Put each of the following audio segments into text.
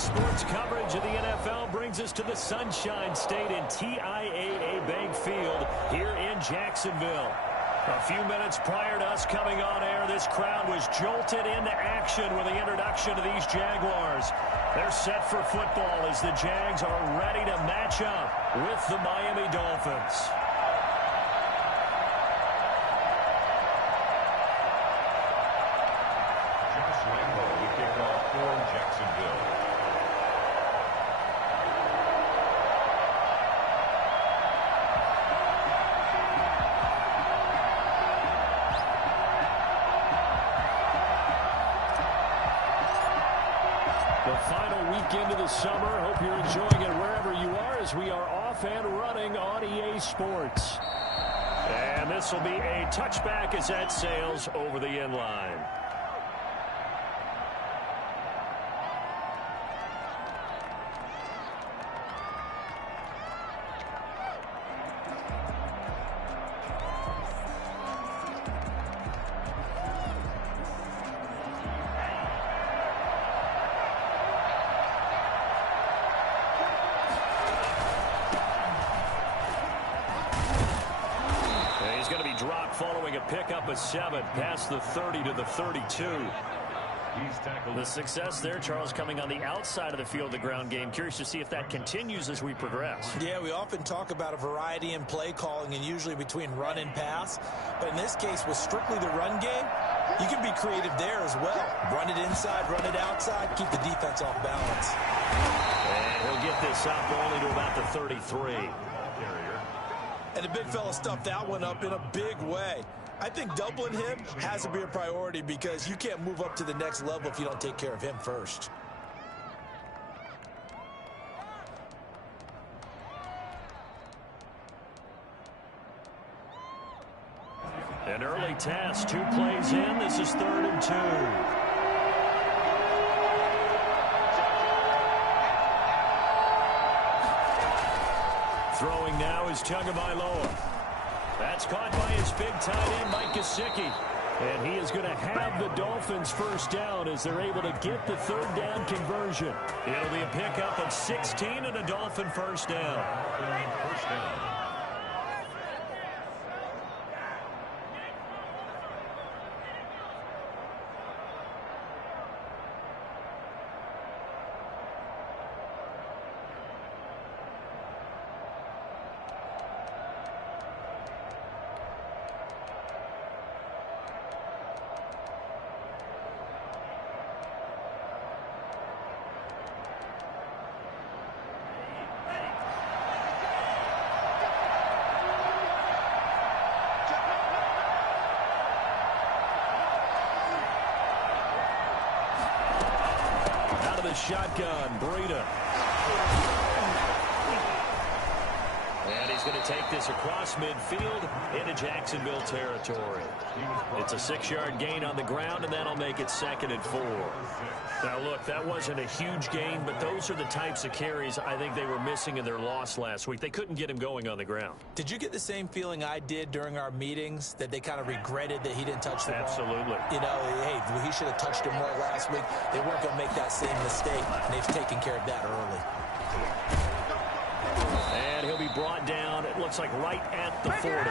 Sports coverage of the NFL brings us to the Sunshine State in TIAA Bank Field here in Jacksonville. A few minutes prior to us coming on air, this crowd was jolted into action with the introduction of these Jaguars. They're set for football as the Jags are ready to match up with the Miami Dolphins. Into the summer. Hope you're enjoying it wherever you are as we are off and running on EA Sports. And this will be a touchback as that sails over the end line. Following a pickup of 7 past the 30 to the 32. The success there, Charles, coming on the outside of the field, the ground game. Curious to see if that continues as we progress. Yeah, we often talk about a variety in play calling and usually between run and pass. But in this case, with strictly the run game, you can be creative there as well. Run it inside, run it outside, keep the defense off balance. And he'll get this up only to about the 33. And the big fella stuffed that one up in a big way. I think doubling him has to be a priority because you can't move up to the next level if you don't take care of him first. An early task, 2 plays in. This is 3rd and 2. Throwing now is Tagovailoa. That's caught by his big tight end, Mike Gesicki. And he is going to have the Dolphins first down as they're able to get the 3rd down conversion. It'll be a pickup of 16 and a Dolphin first down. Shotgun, Breida. And he's going to take this across midfield into Jacksonville territory. It's a 6-yard gain on the ground, and that'll make it 2nd and 4. Now, look, that wasn't a huge gain, but those are the types of carries I think they were missing in their loss last week. They couldn't get him going on the ground. Did you get the same feeling I did during our meetings, that they kind of regretted that he didn't touch the ball? Absolutely. You know, hey, he should have touched him more last week. They weren't going to make that same mistake, and they've taken care of that early. And he'll be brought down, it looks like right at the 40.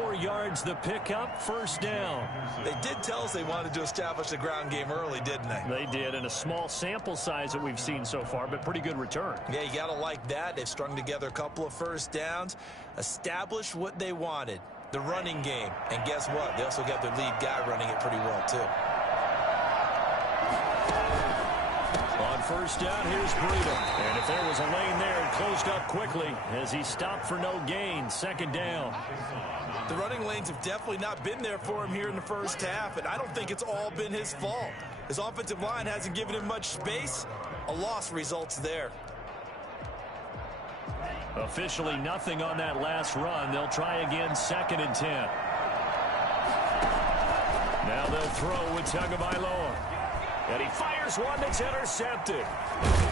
4 yards the pickup, first down. They did tell us they wanted to establish the ground game early, didn't they? They did, and a small sample size that we've seen so far, but pretty good return. Yeah, you got to like that. They've strung together a couple of first downs, established what they wanted, the running game. And guess what? They also got their lead guy running it pretty well, too. On first down, here's Breida. And if there was a lane there, it closed up quickly as he stopped for no gain. 2nd down. The running lanes have definitely not been there for him here in the first half, and I don't think it's all been his fault. His offensive line hasn't given him much space. A loss results there. Officially nothing on that last run. They'll try again, 2nd and 10. Now they'll throw with Tagovailoa. And he fires one that's intercepted.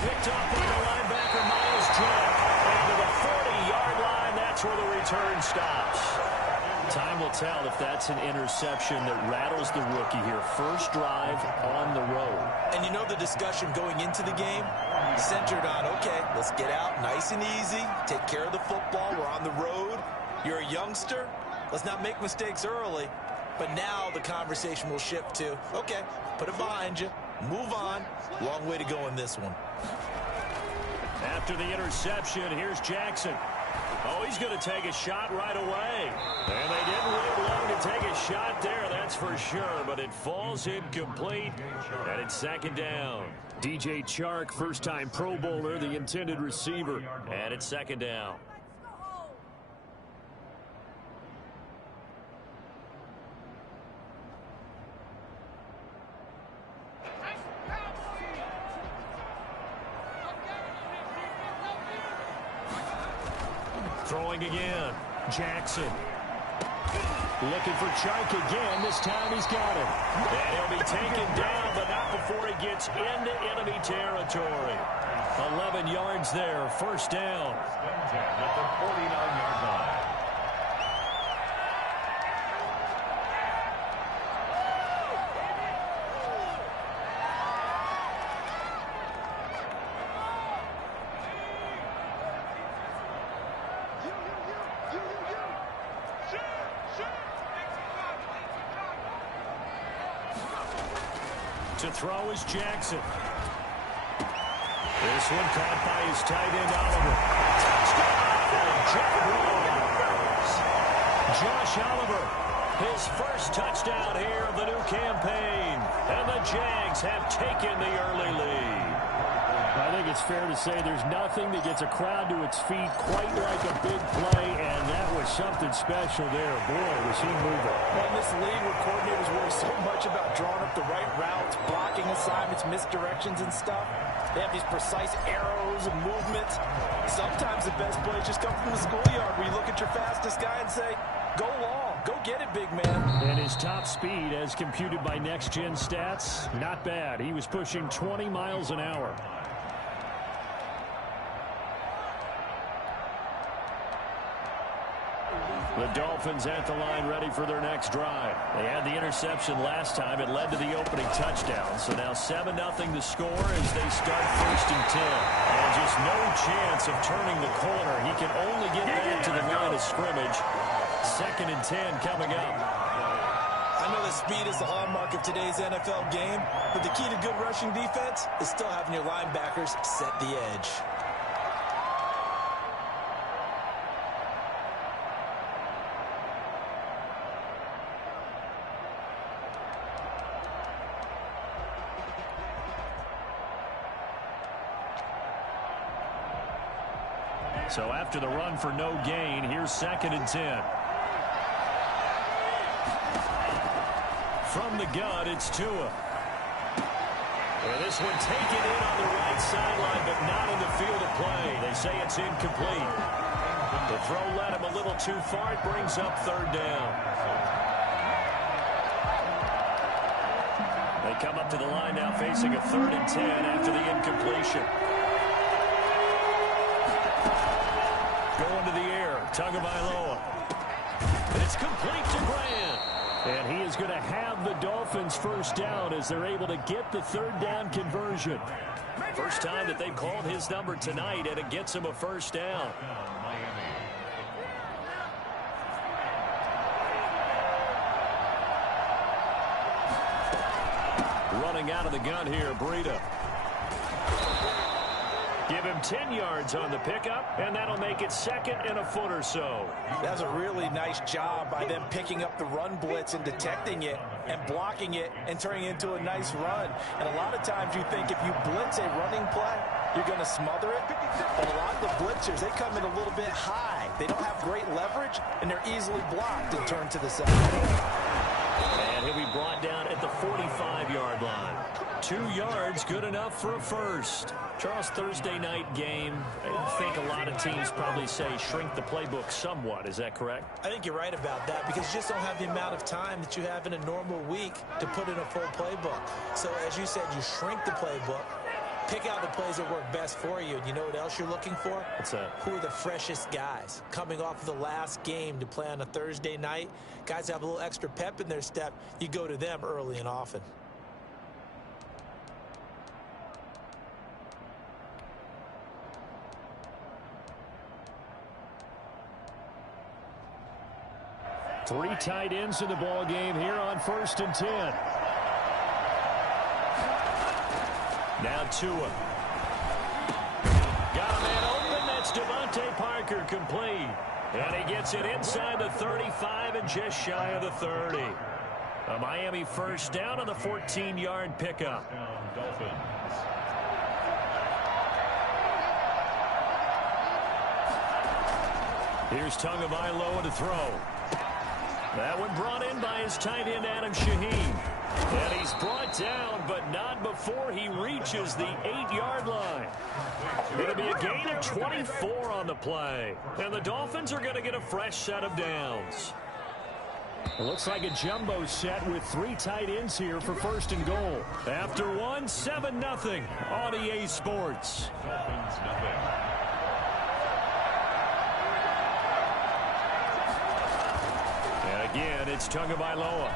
Picked off by the linebacker, Miles Jack. And to the 40-yard line, that's where the return stops. Time will tell if that's an interception that rattles the rookie here. First drive on the road. And you know the discussion going into the game centered on, okay, let's get out nice and easy, take care of the football, we're on the road. You're a youngster, let's not make mistakes early. But now the conversation will shift to, okay, put it behind you, move on. Long way to go in this one. After the interception, here's Jackson. Oh, he's going to take a shot right away. And they didn't wait long to take a shot there, that's for sure. But it falls incomplete, and it's second down. DJ Chark, first-time Pro Bowler, the intended receiver. And it's second down. Throwing again. Jackson. Looking for Chark again. This time he's got it. And he'll be taken down, but not before he gets into enemy territory. 11 yards there. First down. At the 49-yard line. To throw is Jackson. This one caught by his tight end, Oliver. Touchdown, Josh Oliver, his first touchdown here of the new campaign. And the Jags have taken the early lead. I think it's fair to say there's nothing that gets a crowd to its feet quite like a big play, and that was something special there. Boy, was he moving. Well, in this league where coordinators worry so much about drawing up the right routes, blocking assignments, misdirections and stuff, they have these precise arrows and movements. Sometimes the best plays just come from the schoolyard where you look at your fastest guy and say, go long, go get it, big man. And his top speed, as computed by Next Gen Stats, not bad. He was pushing 20 miles an hour. The Dolphins at the line ready for their next drive. They had the interception last time. It led to the opening touchdown. So now 7-0 the score as they start first and 10. And just no chance of turning the corner. He can only get back to the line of scrimmage. Second and 10 coming up. I know that speed is the hallmark of today's NFL game, but the key to good rushing defense is still having your linebackers set the edge. So after the run for no gain, here's second and 10. From the gun, it's Tua. And this one taken in on the right sideline, but not in the field of play. They say it's incomplete. The throw led him a little too far. It brings up third down. They come up to the line now facing a 3rd and 10 after the incompletion. Going to the air, Tagovailoa. It's complete to Grant. And he is going to have the Dolphins first down as they're able to get the 3rd down conversion. First time that they've called his number tonight, and it gets him a first down. Running out of the gun here, Breida. Give him 10 yards on the pickup, and that'll make it 2nd and a foot or so. That's a really nice job by them picking up the run blitz and detecting it and blocking it and turning it into a nice run. And a lot of times you think if you blitz a running play, you're going to smother it. But a lot of the blitzers, they come in a little bit high. They don't have great leverage, and they're easily blocked and turned to the side. And he'll be brought down at the 45-yard line. 2 yards, good enough for a first. Charles, Thursday night game, I think a lot of teams probably say shrink the playbook somewhat. Is that correct? I think you're right about that because you just don't have the amount of time that you have in a normal week to put in a full playbook. So as you said, you shrink the playbook. Pick out the plays that work best for you. And you know what else you're looking for? What's that? Who are the freshest guys? Coming off of the last game to play on a Thursday night, guys have a little extra pep in their step. You go to them early and often. Three tight ends in the ball game here on 1st and 10. Now Tua. Got a man open. That's Devontae Parker, complete. And he gets it inside the 35 and just shy of the 30. A Miami first down on the 14-yard pickup. Here's Tagovailoa to throw. That one brought in by his tight end, Adam Shaheen. And he's brought down, but not before he reaches the 8-yard line. It'll be a gain of 24 on the play. And the Dolphins are going to get a fresh set of downs. It looks like a jumbo set with three tight ends here for 1st and goal. After one, 7-0 on EA Sports. Again, it's Tagovailoa.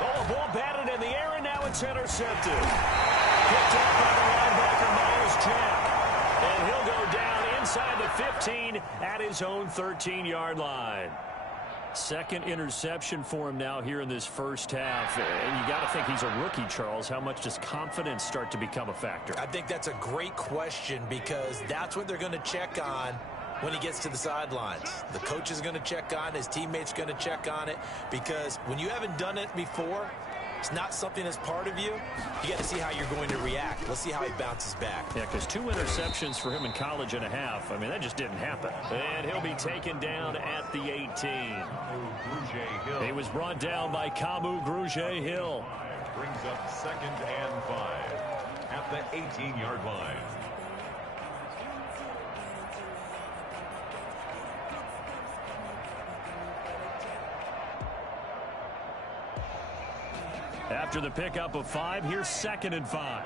Oh, a ball batted in the air, and now it's intercepted. Picked up by the linebacker, Miles Jack. And he'll go down inside the 15 at his own 13-yard line. Second interception for him now here in this first half. And you got to think he's a rookie, Charles. How much does confidence start to become a factor? I think that's a great question because that's what they're going to check on when he gets to the sidelines. The coach is going to check on it. His teammates going to check on it because when you haven't done it before, it's not something that's part of you. You got to see how you're going to react. Let's see how he bounces back. Yeah, because 2 interceptions for him in college and a half. I mean, that just didn't happen. And he'll be taken down at the 18. He was brought down by Kamu Grugier-Hill. Brings up 2nd and 5 at the 18-yard line. After the pickup of 5, here's 2nd and 5.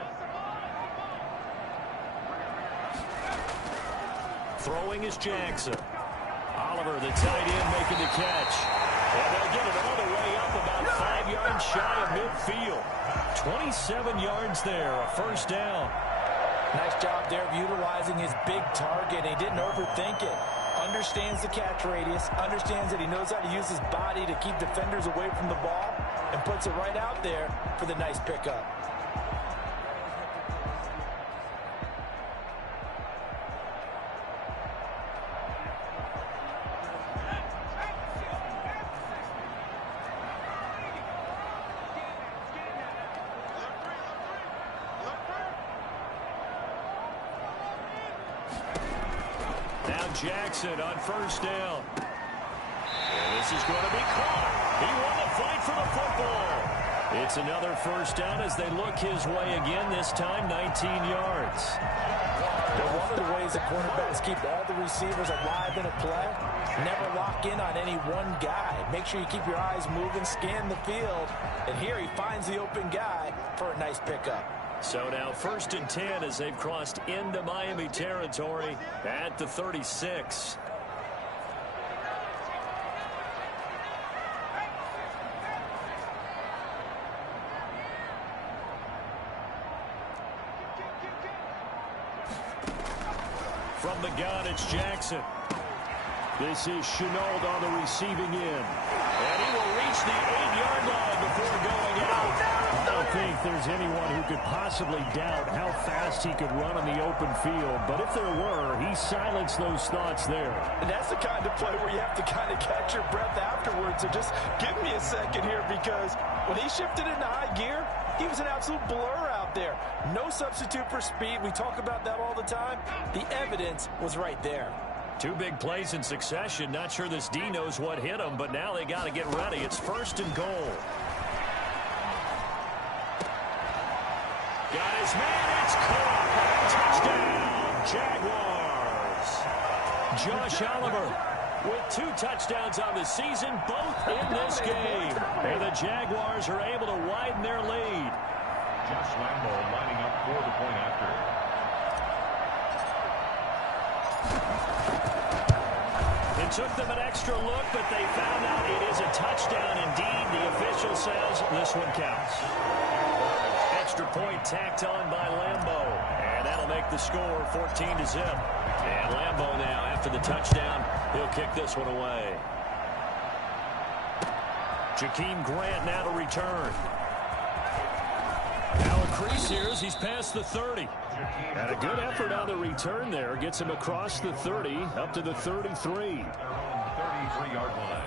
Throwing is Jackson. Oliver, the tight end, making the catch. And they'll get it all the way up about 5 yards shy of midfield. 27 yards there, a first down. Nice job there of utilizing his big target. He didn't overthink it. Understands the catch radius, understands that he knows how to use his body to keep defenders away from the ball, and puts it right out there for the nice pickup. Now Jackson on first down. And this is going to be caught. He won the fight for the football. It's another first down as they look his way again, this time 19 yards. One of the ways the quarterbacks keep all the receivers alive in a play, never lock in on any one guy. Make sure you keep your eyes moving, scan the field, and here he finds the open guy for a nice pickup. So now 1st and 10 as they've crossed into Miami territory at the 36. From the gun, it's Jackson. This is Chenault on the receiving end. And he will reach the 8-yard line before going out. I don't think there's anyone who could possibly doubt how fast he could run on the open field. But if there were, he silenced those thoughts there. And that's the kind of play where you have to kind of catch your breath afterwards. So just give me a second here, because when he shifted into high gear, he was an absolute blur out there. No substitute for speed. We talk about that all the time. The evidence was right there. 2 big plays in succession. Not sure this D knows what hit him, but now they got to get ready. It's 1st and goal. Got his man. It's caught. Touchdown, Jaguars. Josh Oliver with 2 touchdowns on the season, both in this game. And the Jaguars are able to widen their lead. Josh Lambo lining up for the point after. It took them an extra look, but they found out it is a touchdown indeed. The official says this one counts. Extra point tacked on by Lambo. And that'll make the score 14-0. And Lambo now, after the touchdown, he'll kick this one away. Jakeem Grant now to return. Now a crease here as he's past the 30. And a good effort on the return there. Gets him across the 30, up to the 33. 33-yard line.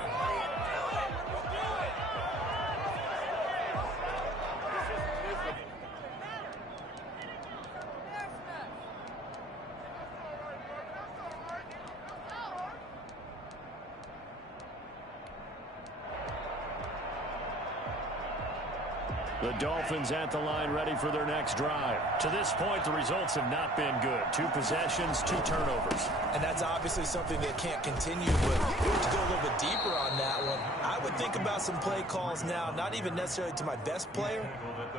The Dolphins at the line ready for their next drive. To this point, the results have not been good. 2 possessions, 2 turnovers. And that's obviously something that can't continue, but to go a little bit deeper on that one, I would think about some play calls now, not even necessarily to my best player,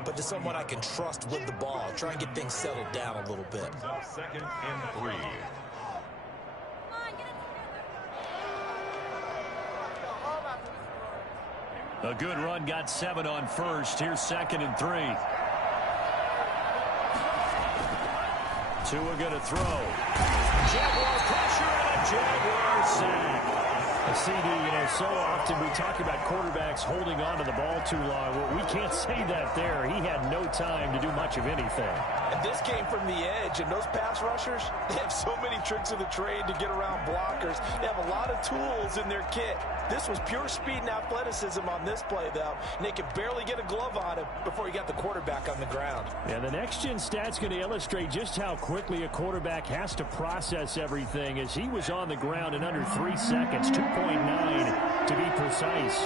but to someone I can trust with the ball. Try and get things settled down a little bit. 2nd and 3. A good run got 7 on first. Here's 2nd and 3. Tua going to throw. Jaguar pressure and a Jaguar sack. CD, so often we talk about quarterbacks holding on to the ball too long. Well, we can't say that there. He had no time to do much of anything. And this came from the edge, and those pass rushers, they have so many tricks of the trade to get around blockers. They have a lot of tools in their kit. This was pure speed and athleticism on this play, though, and they could barely get a glove on him before he got the quarterback on the ground. And the next-gen stat's going to illustrate just how quickly a quarterback has to process everything, as he was on the ground in under 3 seconds, 2.9 to be precise.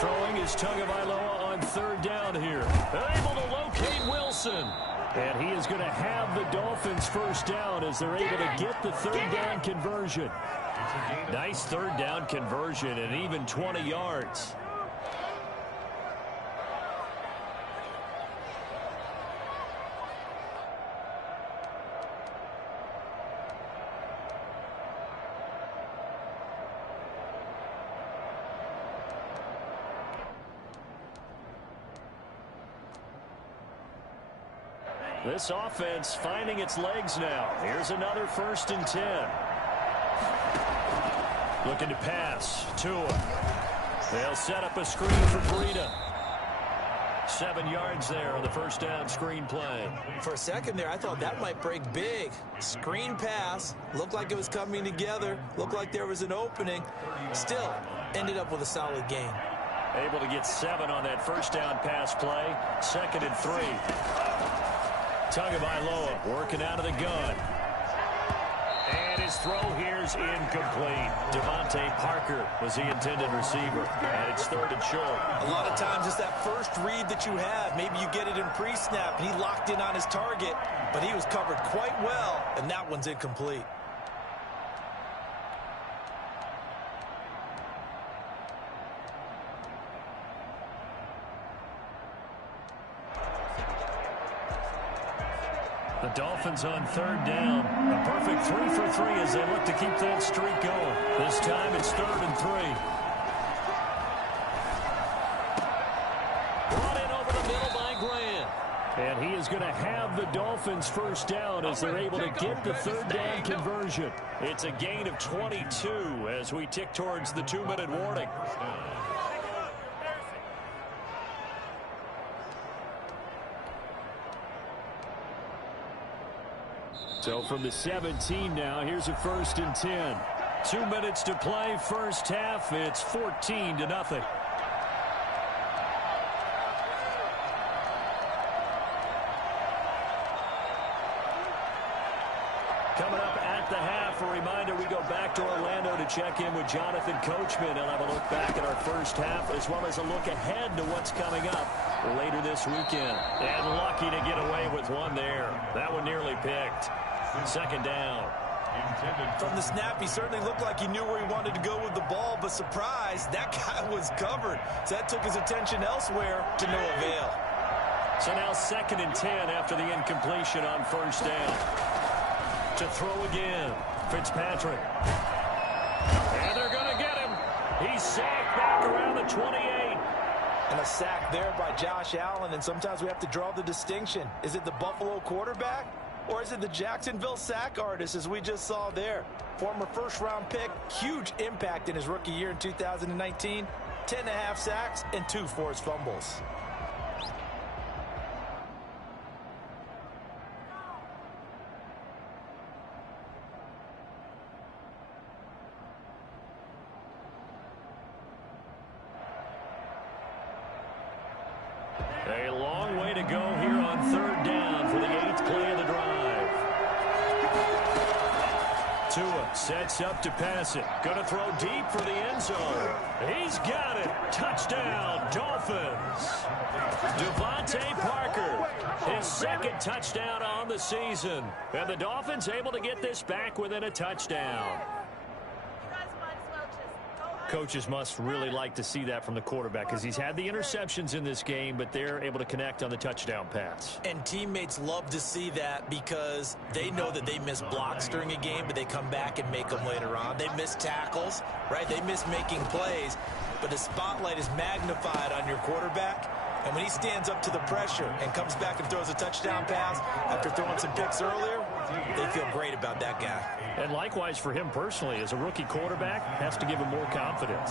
Throwing is Tagovailoa on 3rd down here. They're able to locate Wilson. And he is going to have the Dolphins 1st down as they're able to get the 3rd down conversion. Nice 3rd down conversion and even 20 yards. This offense finding its legs now. Here's another 1st and 10. Looking to pass. Tua. They'll set up a screen for Breida. 7 yards there on the 1st down screen play. For a second there, I thought that might break big. Screen pass. Looked like it was coming together. Looked like there was an opening. Still, ended up with a solid gain. Able to get 7 on that 1st down pass play. 2nd and 3. Tagovailoa working out of the gun. And his throw here's incomplete. Devontae Parker was the intended receiver. And it's 3rd and short. A lot of times it's that first read that you have. Maybe you get it in pre-snap, and he locked in on his target, but he was covered quite well, and that one's incomplete. The Dolphins on 3rd down. A perfect 3 for 3 as they look to keep that streak going. This time it's 3rd and 3. Brought in over the middle by Grant. And he is going to have the Dolphins 1st down as they're able to get the 3rd down conversion. It's a gain of 22 as we tick towards the 2-minute warning. So from the 17 now, here's a 1st and 10. 2 minutes to play, 1st half. It's 14-0. Coming up at the half, a reminder we go back to Orlando to check in with Jonathan Coachman. He'll have a look back at our 1st half as well as a look ahead to what's coming up later this weekend. And lucky to get away with one there. That one nearly picked. 2nd down. From the snap, he certainly looked like he knew where he wanted to go with the ball, but surprise, that guy was covered. So that took his attention elsewhere to no avail. So now 2nd and 10 after the incompletion on 1st down. To throw again, Fitzpatrick. And they're going to get him. He's sacked back around the 28. And a sack there by Josh Allen, and sometimes we have to draw the distinction. Is it the Buffalo quarterback, or is it the Jacksonville sack artist, as we just saw there? Former first-round pick, huge impact in his rookie year in 2019, 10.5 sacks and 2 forced fumbles. A long way to go here on 3rd down for the 8th play of the drive. Tua sets up to pass it. Going to throw deep for the end zone. He's got it. Touchdown, Dolphins. Devontae Parker, his 2nd touchdown on the season. And the Dolphins able to get this back within a touchdown. Coaches must really like to see that from the quarterback because he's had the interceptions in this game, but they're able to connect on the touchdown pass. And teammates love to see that because they know that they miss blocks during a game, but they come back and make them later on. They miss tackles, right? They miss making plays, but the spotlight is magnified on your quarterback. And when he stands up to the pressure and comes back and throws a touchdown pass after throwing some picks earlier, they feel great about that guy. And likewise for him personally, as a rookie quarterback, has to give him more confidence.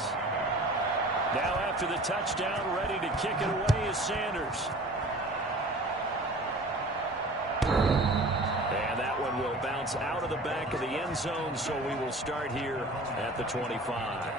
Now after the touchdown, ready to kick it away is Sanders. And that one will bounce out of the back of the end zone, so we will start here at the 25.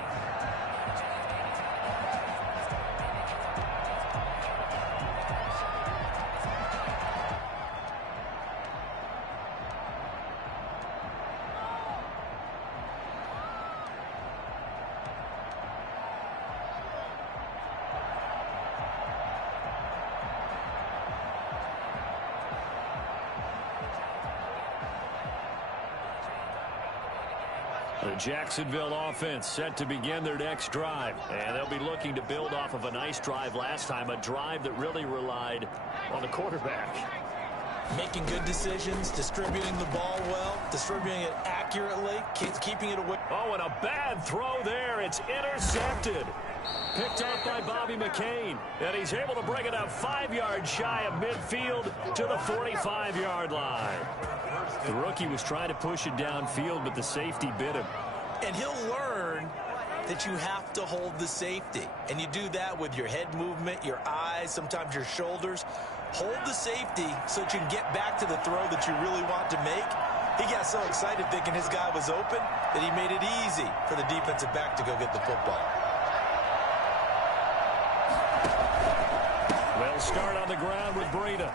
The Jacksonville offense set to begin their next drive. And they'll be looking to build off of a nice drive last time, a drive that really relied on the quarterback. Making good decisions, distributing the ball well, distributing it accurately, keeping it away. Oh, and a bad throw there. It's intercepted. Picked up by Bobby McCain. And he's able to bring it up 5 yards shy of midfield to the 45-yard line. The rookie was trying to push it downfield, but the safety bit him. And he'll learn that you have to hold the safety. And you do that with your head movement, your eyes, sometimes your shoulders. Hold the safety so that you can get back to the throw that you really want to make. He got so excited thinking his guy was open that he made it easy for the defensive back to go get the football. They'll start on the ground with Breida.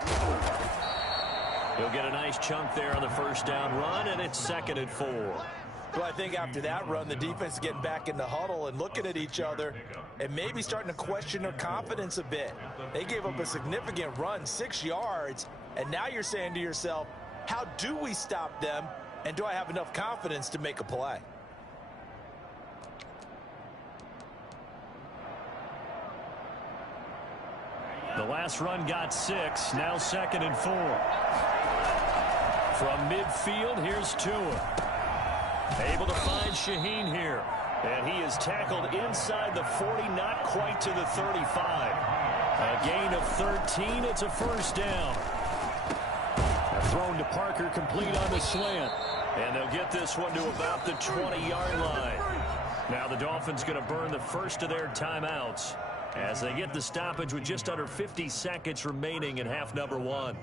He'll get a nice chunk there on the first down run, and it's 2nd and 4. Well, I think after that run, the defense is getting back in the huddle and looking at each other and maybe starting to question their confidence a bit. They gave up a significant run, 6 yards, and now you're saying to yourself, how do we stop them, and do I have enough confidence to make a play? The last run got 6, now 2nd and 4. From midfield, here's Tua. Able to find Shaheen here. And he is tackled inside the 40, not quite to the 35. A gain of 13, it's a first down. Thrown to Parker, complete on the slant. And they'll get this one to about the 20-yard line. Now the Dolphins going to burn the first of their timeouts as they get the stoppage with just under 50 seconds remaining in half number 1.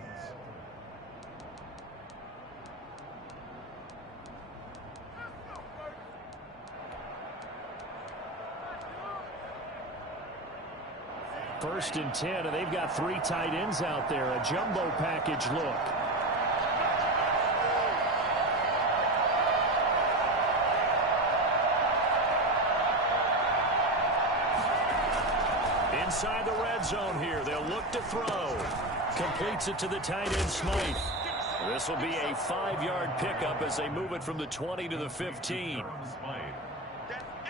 First and 10, and they've got 3 tight ends out there. A jumbo package look. Inside the red zone here. They'll look to throw. Completes it to the tight end, Smythe. This will be a 5-yard pickup as they move it from the 20 to the 15.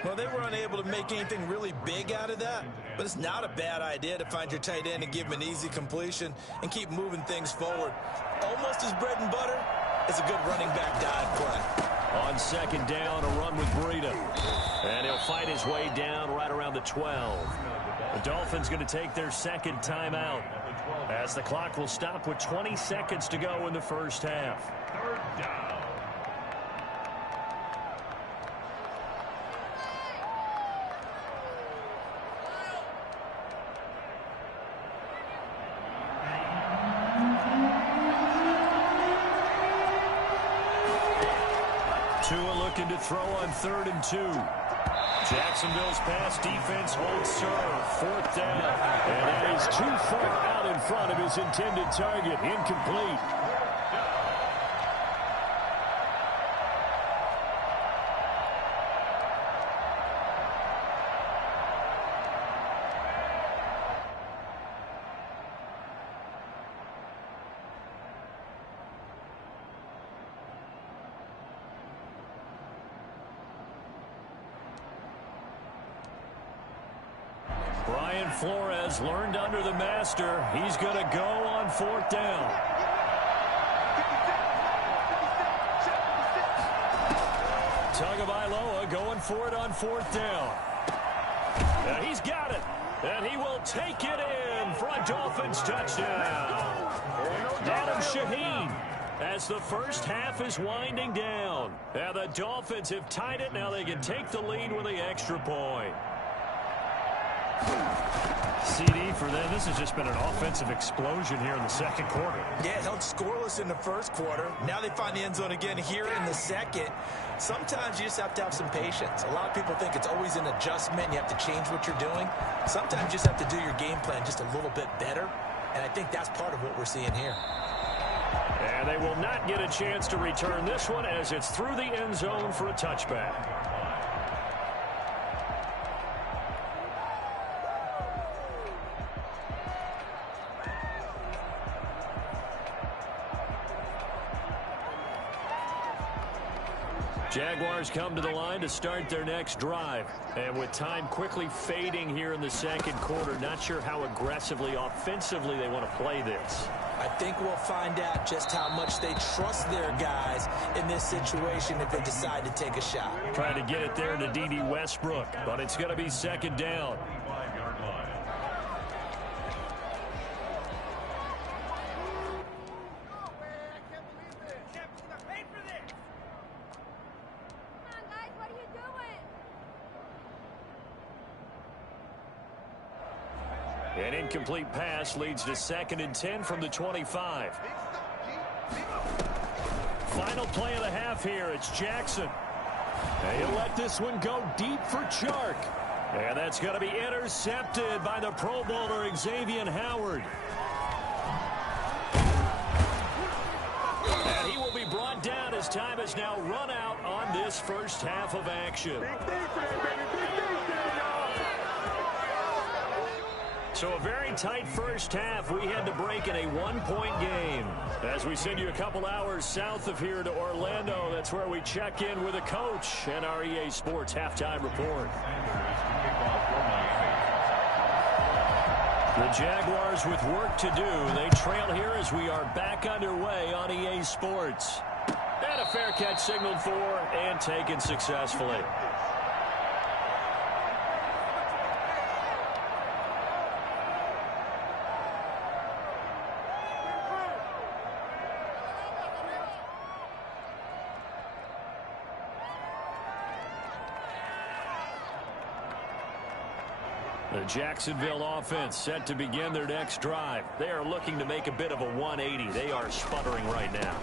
Well, they were unable to make anything really big out of that, but it's not a bad idea to find your tight end and give him an easy completion and keep moving things forward. Almost as bread and butter as a good running back dive play. On second down, a run with Breida. And he'll fight his way down right around the 12. The Dolphins going to take their second timeout as the clock will stop with 20 seconds to go in the first half. Third down. Tua looking to throw on 3rd and 2. Jacksonville's pass defense holds serve. 4th down. And that is too far out in front of his intended target. Incomplete. Brian Flores learned under the master. He's going to go on 4th down. Tagovailoa going for it on 4th down. And he's got it. And he will take it in for a Dolphins touchdown. Adam Shaheen as the first half is winding down. And the Dolphins have tied it. Now they can take the lead with the extra point. CD for them. This has just been an offensive explosion here in the second quarter. Yeah, it held scoreless in the first quarter. Now they find the end zone again here in the second. Sometimes you just have to have some patience. A lot of people think it's always an adjustment. You have to change what you're doing. Sometimes you just have to do your game plan just a little bit better. And I think that's part of what we're seeing here. And they will not get a chance to return this one as it's through the end zone for a touchback. Jaguars come to the line to start their next drive. And with time quickly fading here in the second quarter, not sure how aggressively, offensively they want to play this. I think we'll find out just how much they trust their guys in this situation if they decide to take a shot. Trying to get it there to D.D. Westbrook, but it's going to be second down. An incomplete pass leads to 2nd and 10 from the 25. Final play of the half here. It's Jackson. And he'll let this one go deep for Chark. And that's going to be intercepted by the Pro Bowler Xavier Howard. And he will be brought down as time has now run out on this first half of action. So a very tight first half. We had to break in a 1-point game. As we send you a couple hours south of here to Orlando, that's where we check in with a coach and our EA Sports halftime report. The Jaguars with work to do. They trail here as we are back underway on EA Sports. And a fair catch signaled for and taken successfully. The Jacksonville offense set to begin their next drive. They are looking to make a bit of a 180. They are sputtering right now.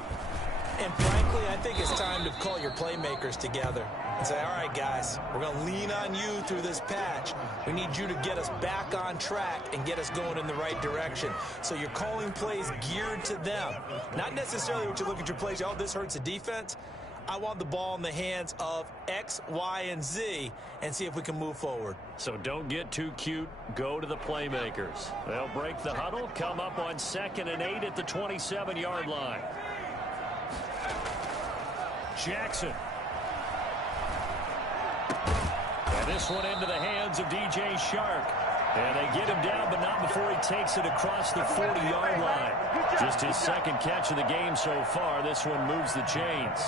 And frankly, I think it's time to call your playmakers together and say, all right, guys, we're going to lean on you through this patch. We need you to get us back on track and get us going in the right direction. So you're calling plays geared to them. Not necessarily what you look at your plays, oh, this hurts the defense. I want the ball in the hands of X, Y, and Z and see if we can move forward. So don't get too cute. Go to the playmakers. They'll break the huddle, come up on 2nd and 8 at the 27-yard line. Jackson. And this one into the hands of DJ Shark. And they get him down, but not before he takes it across the 40-yard line. Just his second catch of the game so far. This one moves the chains.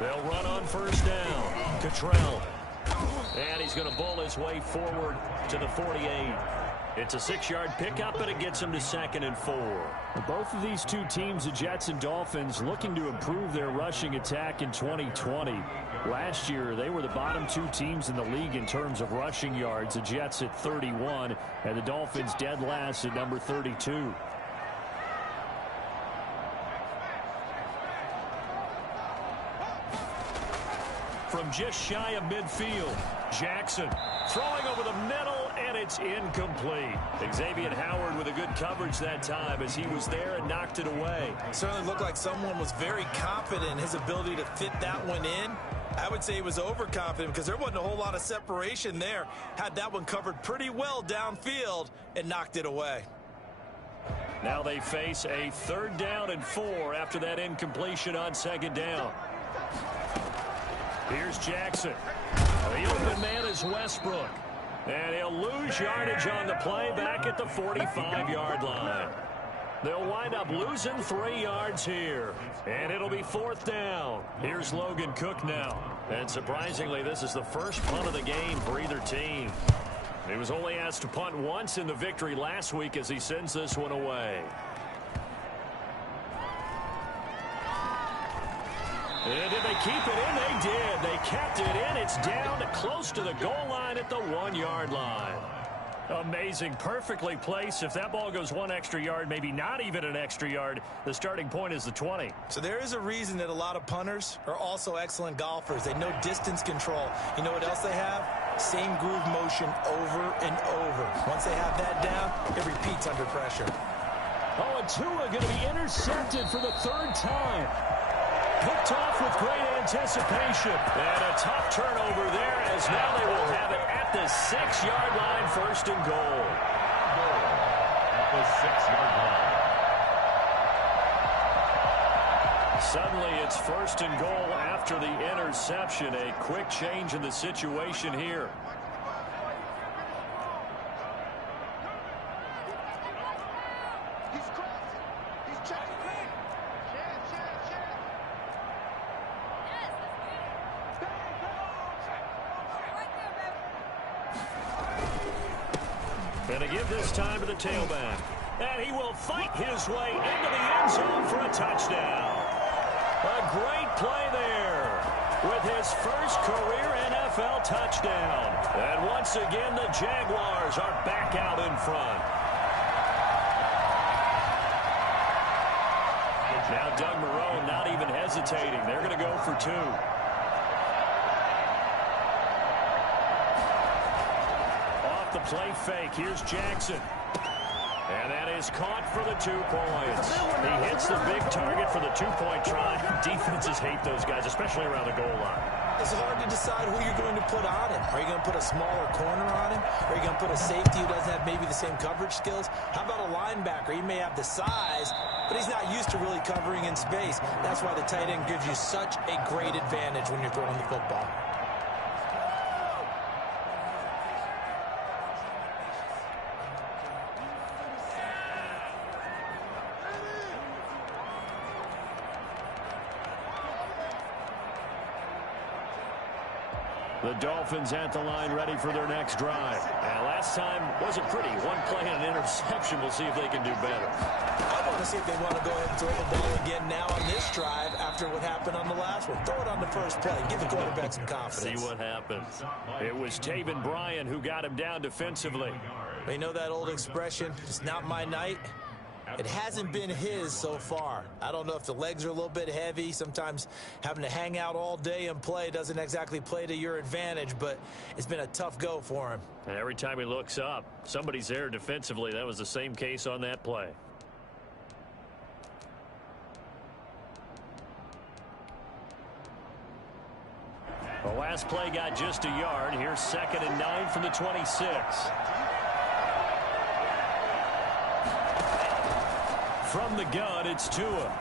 They'll run on first down. Cottrell. And he's going to bull his way forward to the 48. It's a 6-yard pickup, but it gets him to 2nd and 4. Both of these two teams, the Jets and Dolphins, looking to improve their rushing attack in 2020. Last year, they were the bottom two teams in the league in terms of rushing yards. The Jets at 31, and the Dolphins dead last at number 32. From just shy of midfield, Jackson throwing over the middle, and it's incomplete. Xavier Howard with a good coverage that time as he was there and knocked it away. Certainly looked like someone was very confident in his ability to fit that one in. I would say he was overconfident because there wasn't a whole lot of separation there. Had that one covered pretty well downfield and knocked it away. Now they face a 3rd down and 4 after that incompletion on 2nd down. Here's Jackson. The open man is Westbrook. And he'll lose yardage on the play back at the 45-yard line. They'll wind up losing 3 yards here. And it'll be 4th down. Here's Logan Cook now. And surprisingly, this is the first punt of the game for either team. He was only asked to punt once in the victory last week as he sends this one away. And did they keep it in? They did. They kept it in. It's down close to the goal line at the 1-yard line. Amazing. Perfectly placed. If that ball goes 1 extra yard, maybe not even an extra yard, the starting point is the 20. So there is a reason that a lot of punters are also excellent golfers. They know distance control. You know what else they have? Same groove motion over and over. Once they have that down, it repeats under pressure. Oh, and Tua going to be intercepted for the 3rd time. Picked off with great anticipation. And a tough turnover there as now they will have it at the 6-yard line, 1st and goal. At the 6-yard line. Suddenly it's 1st and goal after the interception. A quick change in the situation here. And to give this time to the tailback. And he will fight his way into the end zone for a touchdown. A great play there with his first career NFL touchdown. And once again, the Jaguars are back out in front. Now Doug Marrone not even hesitating. They're going to go for 2. The play fake. Here's Jackson. And that is caught for the 2 points. He hits the big target for the 2-point try. Defenses hate those guys, especially around the goal line. It's hard to decide who you're going to put on him. Are you going to put a smaller corner on him? Are you going to put a safety who doesn't have maybe the same coverage skills? How about a linebacker? He may have the size, but he's not used to really covering in space. That's why the tight end gives you such a great advantage when you're throwing the football. The Dolphins at the line ready for their next drive. And last time wasn't pretty. 1 play and an interception. We'll see if they can do better. I want to see if they want to go ahead and throw the ball again now on this drive after what happened on the last one. Throw it on the first play. Give the quarterback some confidence. See what happens. It was Taven Bryan who got him down defensively. You know that old expression, it's not my night? It hasn't been his so far. I don't know if the legs are a little bit heavy. Sometimes having to hang out all day and play doesn't exactly play to your advantage, but it's been a tough go for him. And every time he looks up, somebody's there defensively. That was the same case on that play. The last last play got just a yard. Here's 2nd and 9 from the 26. From the gun, it's Tua.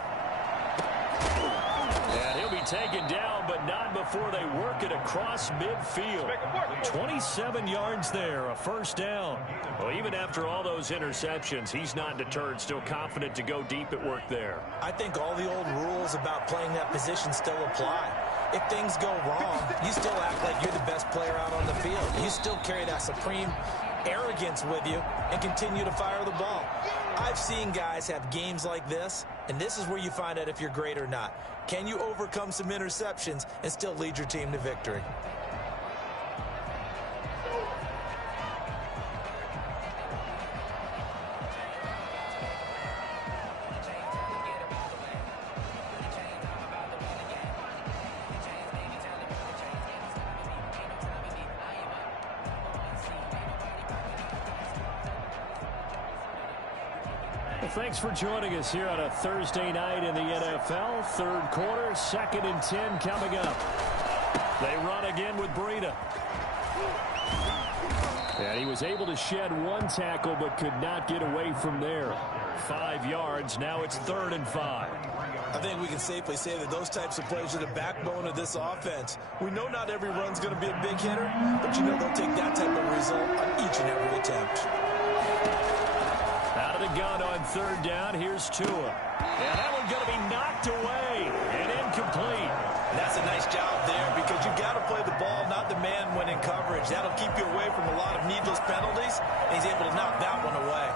And he'll be taken down, but not before they work it across midfield. 27 yards there, a first down. Well, even after all those interceptions, he's not deterred, still confident to go deep at work there. I think all the old rules about playing that position still apply. If things go wrong, you still act like you're the best player out on the field. You still carry that supreme arrogance with you and continue to fire the ball. I've seen guys have games like this, and this is where you find out if you're great or not. Can you overcome some interceptions and still lead your team to victory? Thanks for joining us here on a Thursday night in the NFL. Third quarter, 2nd and 10 coming up. They run again with Breida. And he was able to shed one tackle but could not get away from there. 5 yards. Now it's 3rd and 5. I think we can safely say that those types of plays are the backbone of this offense. We know not every run's going to be a big hitter, but you know they'll take that type of result on each and every attempt. Out of the gun on 3rd down. Here's Tua. And that one's going to be knocked away and incomplete. And that's a nice job there because you've got to play the ball, not the man when in coverage. That'll keep you away from a lot of needless penalties, and he's able to knock that one away.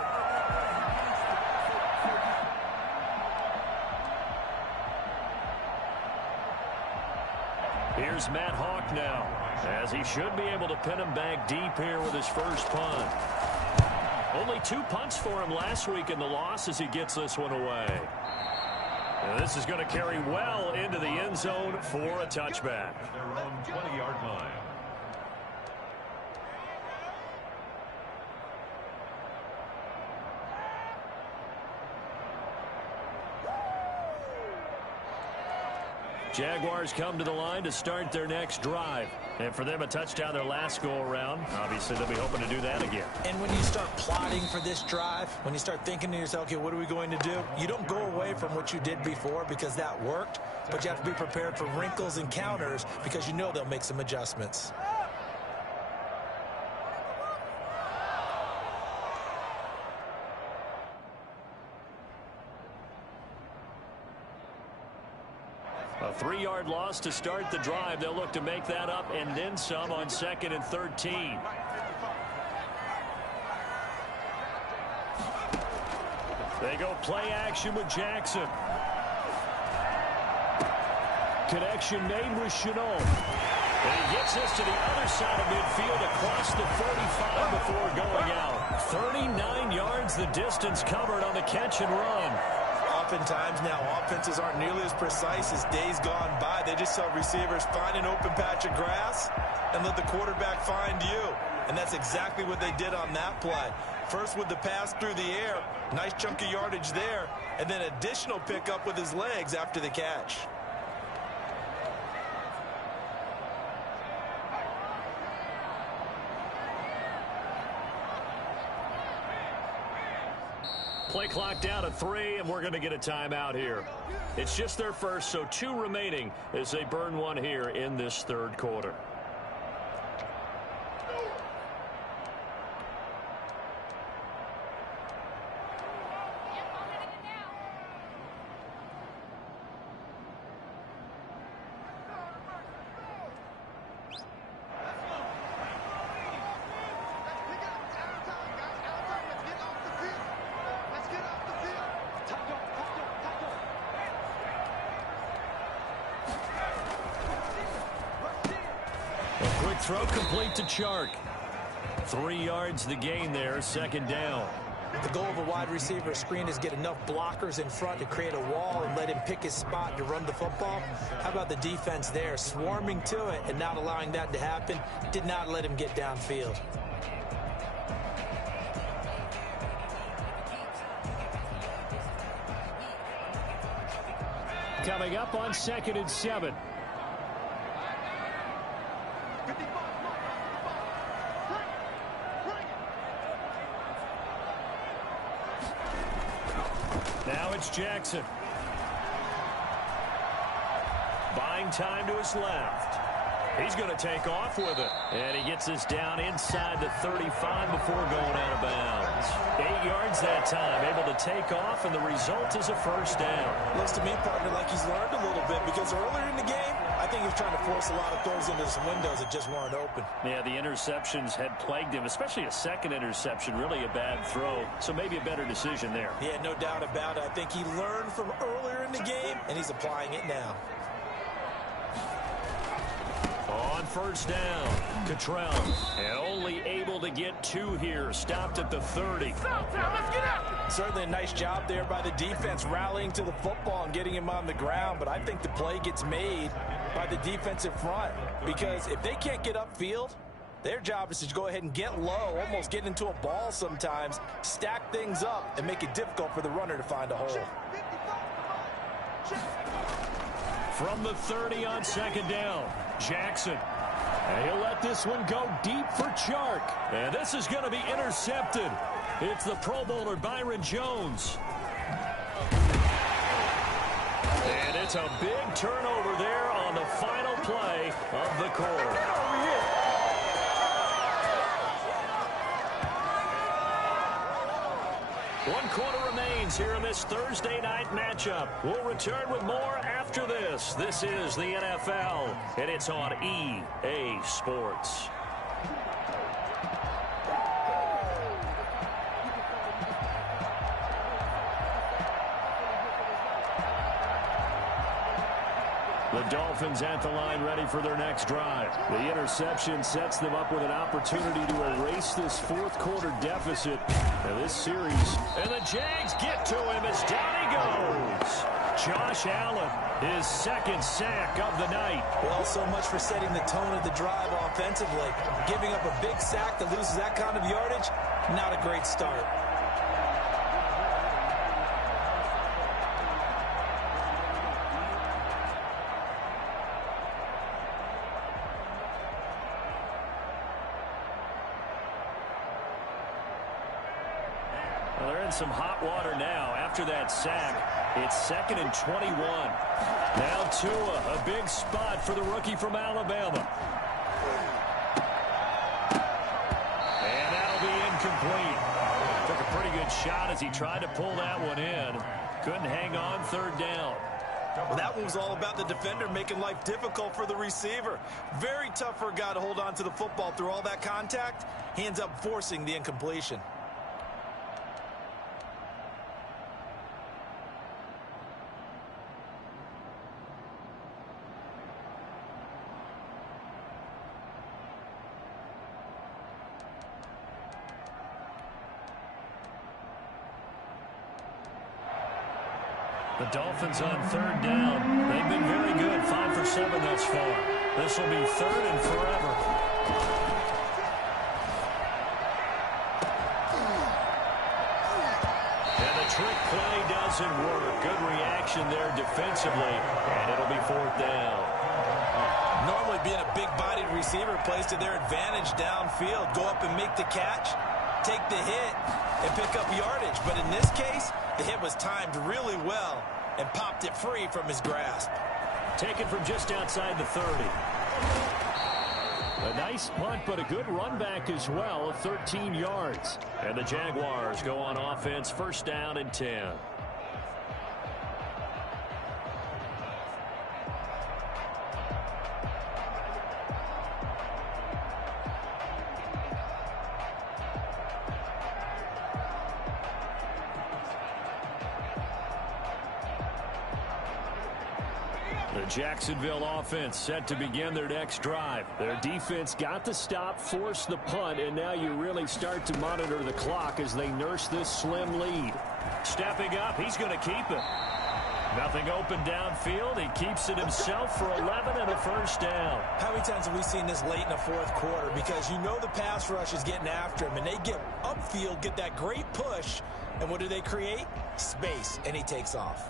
Here's Matt Hawk now, as he should be able to pin him back deep here with his first punt. Only 2 punts for him last week in the loss as he gets this one away. And this is going to carry well into the end zone for a touchback. Their own 20-yard line. Jaguars come to the line to start their next drive. And for them, a touchdown their last go-around. Obviously, they'll be hoping to do that again. And when you start plotting for this drive, when you start thinking to yourself, okay, what are we going to do? You don't go away from what you did before because that worked, but you have to be prepared for wrinkles and counters because you know they'll make some adjustments. A 3-yard loss to start the drive. They'll look to make that up and then some on 2nd and 13. They go play action with Jackson. Connection made with Chenault. And he gets this to the other side of midfield across the 45 before going out. 39 yards the distance covered on the catch and run. Oftentimes now offenses aren't nearly as precise as days gone by. They just saw receivers find an open patch of grass and let the quarterback find you. And that's exactly what they did on that play. First with the pass through the air, nice chunk of yardage there, and then additional pickup with his legs after the catch. Play clock down to 3, and we're going to get a timeout here. It's just their first, so 2 remaining as they burn one here in this third quarter. Throw complete to Chark. 3 yards the gain there, 2nd down. The goal of a wide receiver screen is get enough blockers in front to create a wall and let him pick his spot to run the football. How about the defense there, swarming to it and not allowing that to happen? Did not let him get downfield. Coming up on 2nd and 7. it's Jackson. Buying time to his left. He's going to take off with it. And he gets us down inside the 35 before going out of bounds. 8 yards that time, able to take off, and the result is a first down. Looks to me, partner, like he's learned a little bit, because earlier in the game, I think he was trying to force a lot of throws into some windows that just weren't open. Yeah, the interceptions had plagued him, especially a second interception, really a bad throw. So maybe a better decision there. Yeah, no doubt about it. I think he learned from earlier in the game, and he's applying it now. On first down, Cottrell, and only able to get 2 here, stopped at the 30. Certainly a nice job there by the defense, rallying to the football and getting him on the ground, but I think the play gets made by the defensive front, because if they can't get upfield, their job is to go ahead and get low, almost get into a ball sometimes, stack things up, and make it difficult for the runner to find a hole. From the 30 on second down, Jackson. And he'll let this one go deep for Chark. And this is going to be intercepted. It's the Pro Bowler Byron Jones. And it's a big turnover there on the final play of the quarter. 1 quarter remains here in this Thursday night matchup. We'll return with more after this. This is the NFL, and it's on EA Sports. The Dolphins at the line, ready for their next drive. The interception sets them up with an opportunity to erase this fourth quarter deficit of this series. And the Jags get to him as down he goes. Josh Allen, his second sack of the night. Well, so much for setting the tone of the drive offensively. Giving up a big sack that loses that kind of yardage, not a great start. Well, they're in some hot water now. After that sack, it's 2nd and 21. Now Tua, a big spot for the rookie from Alabama. And that'll be incomplete. Took a pretty good shot as he tried to pull that one in. Couldn't hang on, 3rd down. Well, that one was all about the defender making life difficult for the receiver. Very tough for a guy to hold on to the football through all that contact. He ends up forcing the incompletion. The Dolphins on 3rd down. They've been very good, 5 for 7 thus far. This will be 3rd and forever. And the trick play doesn't work. Good reaction there defensively, and it'll be 4th down. Normally being a big-bodied receiver plays to their advantage downfield. Go up and make the catch, take the hit, and pick up yardage. But in this case, the hit was timed really well and popped it free from his grasp. Taken from just outside the 30. A nice punt, but a good run back as well, 13 yards. And the Jaguars go on offense, 1st down and 10. The Jacksonville offense set to begin their next drive. Their defense got the stop, forced the punt, and now you really start to monitor the clock as they nurse this slim lead. Stepping up, he's going to keep it. Nothing open downfield. He keeps it himself for 11 and a 1st down. How many times have we seen this late in the 4th quarter? Because you know the pass rush is getting after him, and they get upfield, get that great push, and what do they create? Space, and he takes off.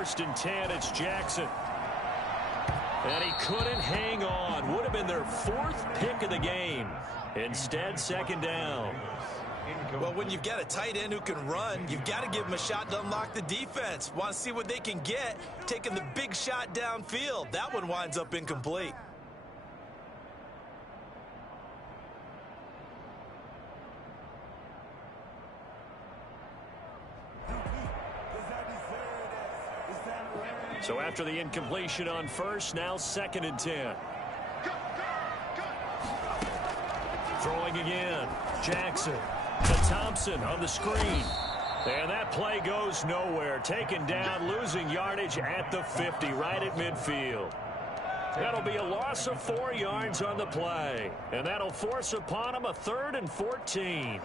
first and 10. It's Jackson. And he couldn't hang on. Would have been their 4th pick of the game. Instead, second down. Well, when you've got a tight end who can run, you've got to give him a shot to unlock the defense. Want to see what they can get, taking the big shot downfield. That one winds up incomplete. So after the incompletion on first, now second and 10. Throwing again. Jackson to Thompson on the screen. And that play goes nowhere. Taken down, losing yardage at the 50, right at midfield. That'll be a loss of 4 yards on the play. And that'll force upon him a 3rd and 14.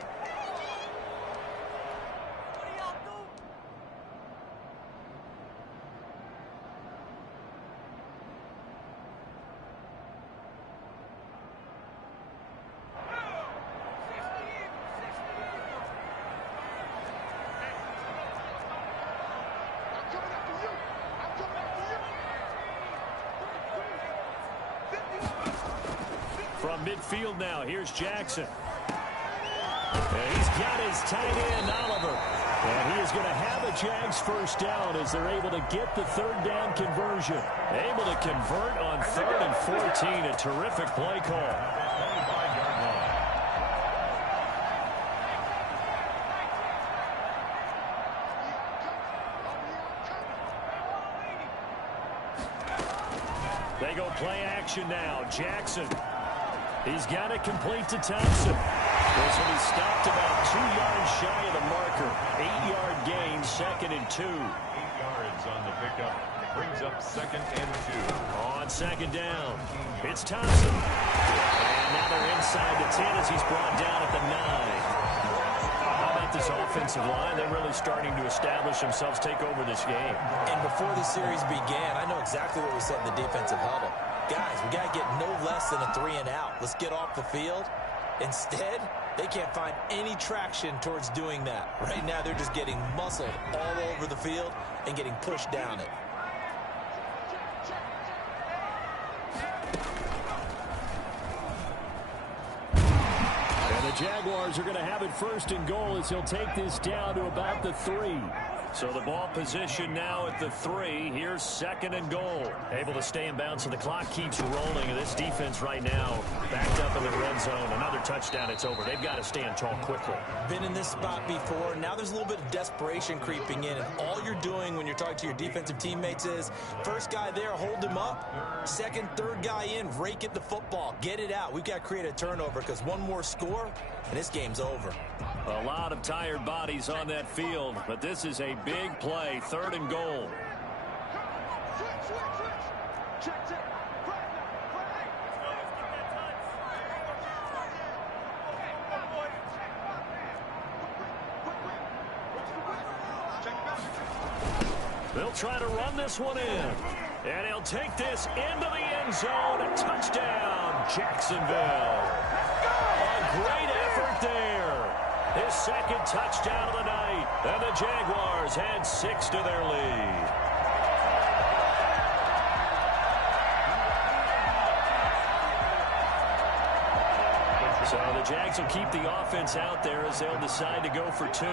From midfield now, here's Jackson. And he's got his tight end, Oliver. And he is going to have a Jags first down as they're able to get the 3rd down conversion. Able to convert on 3rd and 14. A terrific play call. They go play action now. Jackson. He's got it complete to Thompson. This one he stopped about 2 yards shy of the marker. 8-yard gain, 2nd and 2. 8 yards on the pickup. Brings up 2nd and 2. On second down, it's Thompson. And now they're inside the 10 as he's brought down at the 9. How about this offensive line? They're really starting to establish themselves, take over this game. And before the series began, I know exactly what was said in the defensive huddle. Guys, we got to get no less than a 3 and out. Let's get off the field. Instead, they can't find any traction towards doing that. Right now, they're just getting muscled all over the field and getting pushed down it. And the Jaguars are going to have it first and goal as he'll take this down to about the 3. So the ball position now at the 3. Here's 2nd and goal. Able to stay in bounds, so the clock keeps rolling. And this defense right now backed up in the red zone. Another touchdown, it's over. They've got to stand tall quickly. Been in this spot before. Now there's a little bit of desperation creeping in. And all you're doing when you're talking to your defensive teammates is, first guy there, hold him up. Second, third guy in, rake at the football. Get it out. We've got to create a turnover because one more score, and this game's over. A lot of tired bodies on that field, but this is a big play, 3rd and goal. They'll try to run this one in, and he'll take this into the end zone. A touchdown, Jacksonville. A great effort there. His 2nd touchdown of the night, and the Jaguars add 6 to their lead. So the Jags will keep the offense out there as they'll decide to go for 2.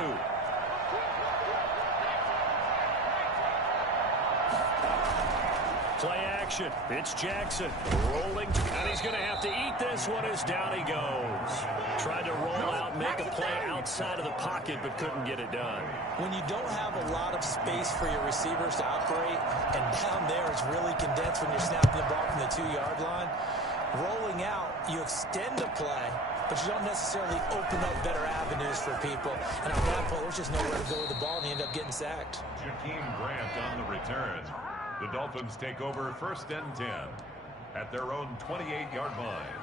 Play action. It's Jackson rolling, and he's going to have to eat this one as down he goes. Tried to roll out, make a play outside of the pocket, but couldn't get it done. When you don't have a lot of space for your receivers to operate, and down there it's really condensed when you're snapping the ball from the 2-yard line, rolling out, you extend the play, but you don't necessarily open up better avenues for people. And on that play, there's just nowhere to go with the ball, and you end up getting sacked. Jakeem Grant on the return. The Dolphins take over 1st and 10 at their own 28-yard line.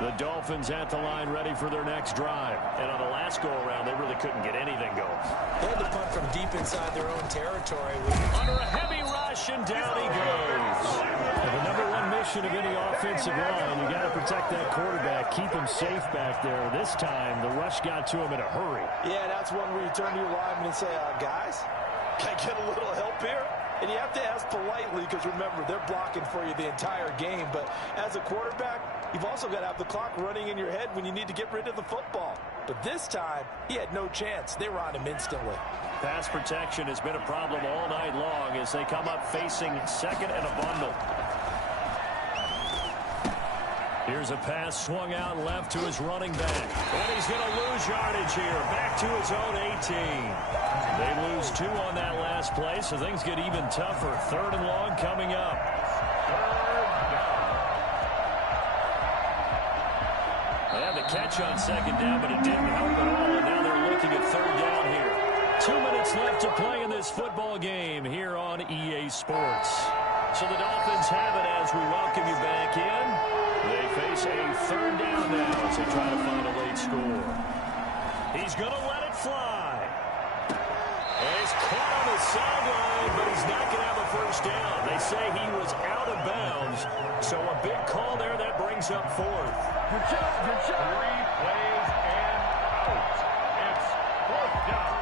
The Dolphins at the line ready for their next drive. And on the last go-around, they really couldn't get anything going. They had to punt from deep inside their own territory. Under a heavy rush, and down he goes. And the number one mission of any offensive line, you got to protect that quarterback, keep him safe back there. This time, the rush got to him in a hurry. Yeah, that's one where you turn to your lineman and say, guys, can I get a little help here? And you have to ask politely because, remember, they're blocking for you the entire game. But as a quarterback, you've also got to have the clock running in your head when you need to get rid of the football. But this time, he had no chance. They were on him instantly. Pass protection has been a problem all night long as they come up facing second and a bundle. Here's a pass swung out left to his running back. And he's going to lose yardage here. Back to his own 18. They lose 2 on that last play, so things get even tougher. 3rd and long coming up. They had the catch on 2nd down, but it didn't help at all. And now they're looking at 3rd down here. 2 minutes left to play in this football game here on EA Sports. So the Dolphins have it as we welcome you back in. They face a 3rd down now as they try to find a late score. He's going to let it fly. And he's caught on the sideline, but he's not going to have a 1st down. They say he was out of bounds, so a big call there that brings up 4th. Good job, good job. 3 plays and out. It's 4th down.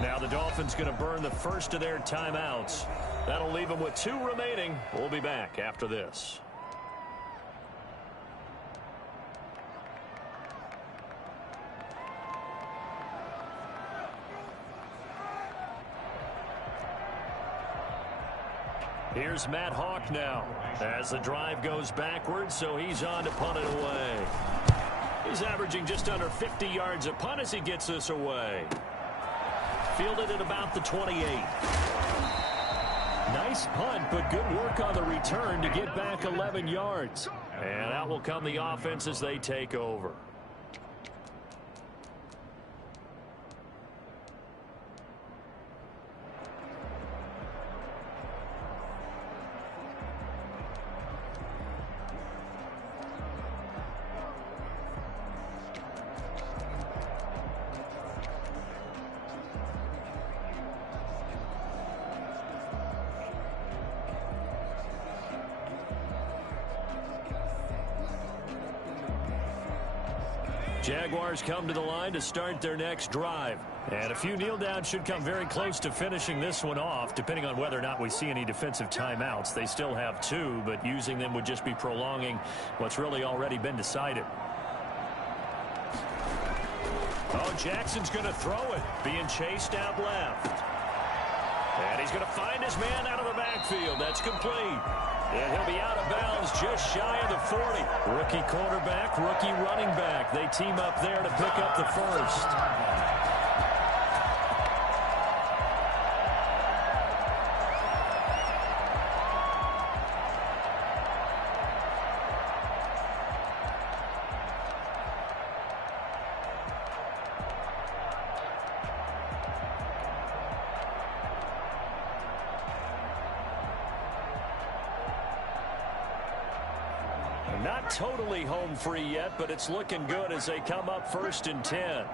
Now the Dolphins going to burn the first of their timeouts. That'll leave them with 2 remaining. We'll be back after this. Here's Matt Hawk now as the drive goes backwards, so he's on to punt it away. He's averaging just under 50 yards a punt as he gets this away. Fielded at about the 28. Nice punt, but good work on the return to get back 11 yards. And out will come the offense as they take over. Jaguars come to the line to start their next drive. And a few kneel downs should come very close to finishing this one off, depending on whether or not we see any defensive timeouts. They still have 2, but using them would just be prolonging what's really already been decided. Oh, Jackson's going to throw it, being chased out left. And he's going to find his man out of the backfield. That's complete. And he'll be out of bounds just shy of the 40. Rookie quarterback, rookie running back. They team up there to pick up the first. Not totally home free yet, but it's looking good as they come up 1st and 10.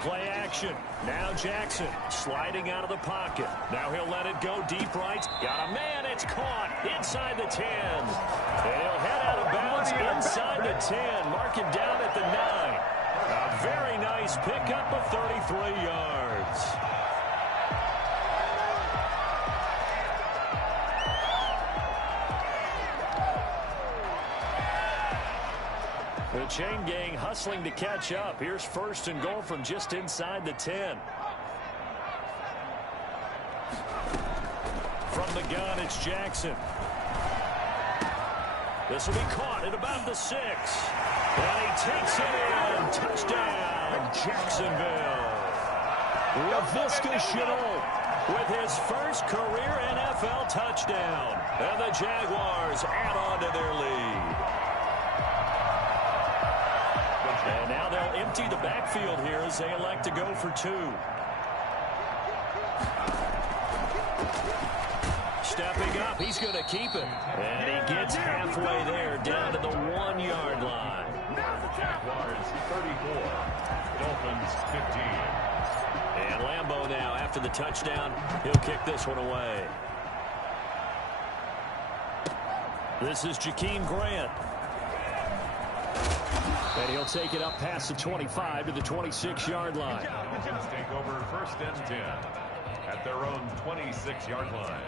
Play action. Now Jackson sliding out of the pocket. Now he'll let it go deep right. Got a man. It's caught inside the 10. And he'll head out of bounds inside the 10. Mark it down at the 9. A very nice pickup of 33 yards. The chain gang hustling to catch up. Here's 1st and goal from just inside the 10. From the gun, it's Jackson. This will be caught at about the 6. And he takes it in. Touchdown, Jacksonville. Laviska Shenault with his first career NFL touchdown. And the Jaguars add on to their lead. empty the backfield here as they elect to go for 2. Stepping up, he's going to keep it. And he gets halfway there, down to the 1-yard line. Jaguars 34, Dolphins 15. And Lambeau now, after the touchdown, he'll kick this one away. This is Jakeem Grant. And he'll take it up past the 25 to the 26-yard line. Dolphins take over 1st and 10 at their own 26-yard line.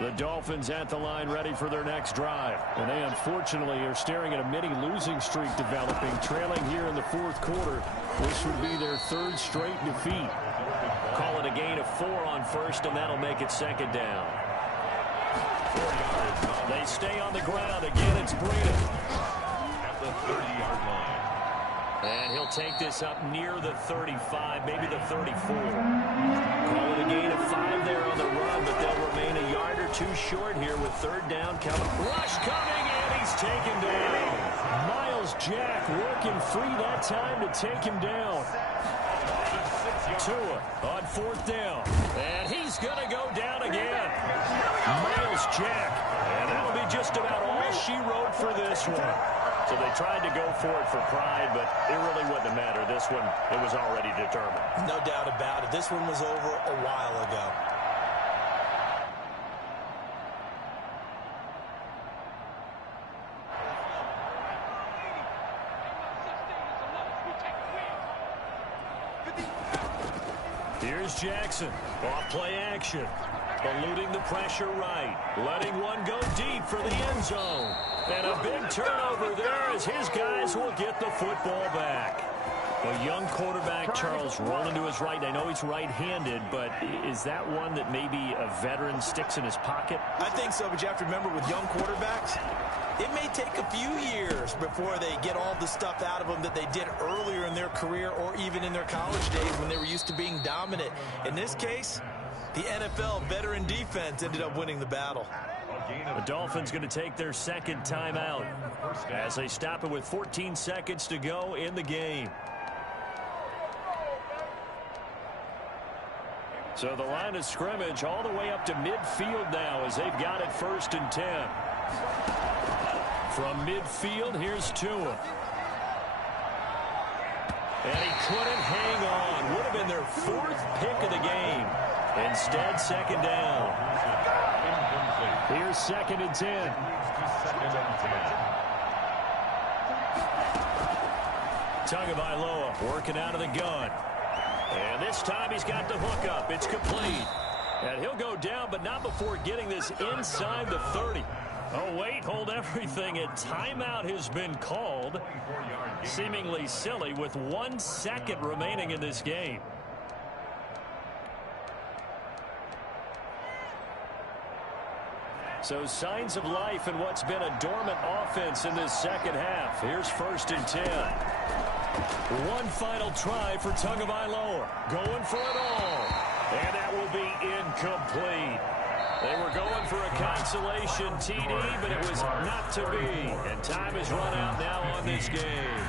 The Dolphins at the line ready for their next drive. And they unfortunately are staring at a mini losing streak developing, trailing here in the 4th quarter. This would be their 3rd straight defeat. Call it a gain of 4 on 1st, and that'll make it 2nd down. 4 yards. They stay on the ground. Again, it's Breida. At the 30-yard line. And he'll take this up near the 35, maybe the 34. Call it a gain of 5 there on the run, but they'll remain a yard or 2 short here with 3rd down coming. Rush coming, and he's taken down. Miles Jack working free that time to take him down. Tua on 4th down. And he's going to go down again. Miles Jack. And that'll be just about all she wrote for this one. So they tried to go for it for pride, but it really wouldn't have mattered. This one, it was already determined. No doubt about it. This one was over a while ago. Here's Jackson. Off play action. Eluding the pressure right. Letting one go deep for the end zone. And a big turnover there as his guys will get the football back. A young quarterback, Charles, rolling to his right. I know he's right-handed, but is that one that maybe a veteran sticks in his pocket? I think so, but you have to remember with young quarterbacks, it may take a few years before they get all the stuff out of them that they did earlier in their career or even in their college days when they were used to being dominant. In this case, the NFL veteran defense ended up winning the battle. The Dolphins going to take their 2nd timeout as they stop it with 14 seconds to go in the game. So the line of scrimmage all the way up to midfield now as they've got it 1st and 10. From midfield, here's Tua. And he couldn't hang on. Would have been their 4th pick of the game. Instead, 2nd down. Here's 2nd and 10. 2nd and 10. Tagovailoa working out of the gun. And this time he's got the hook up. It's complete. And he'll go down, but not before getting this inside the 30. Oh, wait, hold everything. A timeout has been called. Seemingly silly with 1 second remaining in this game. So signs of life in what's been a dormant offense in this 2nd half. Here's 1st and 10. One final try for Tagovailoa. Going for it all. And that will be incomplete. They were going for a consolation TD, but it was not to be. And time has run out now on this game.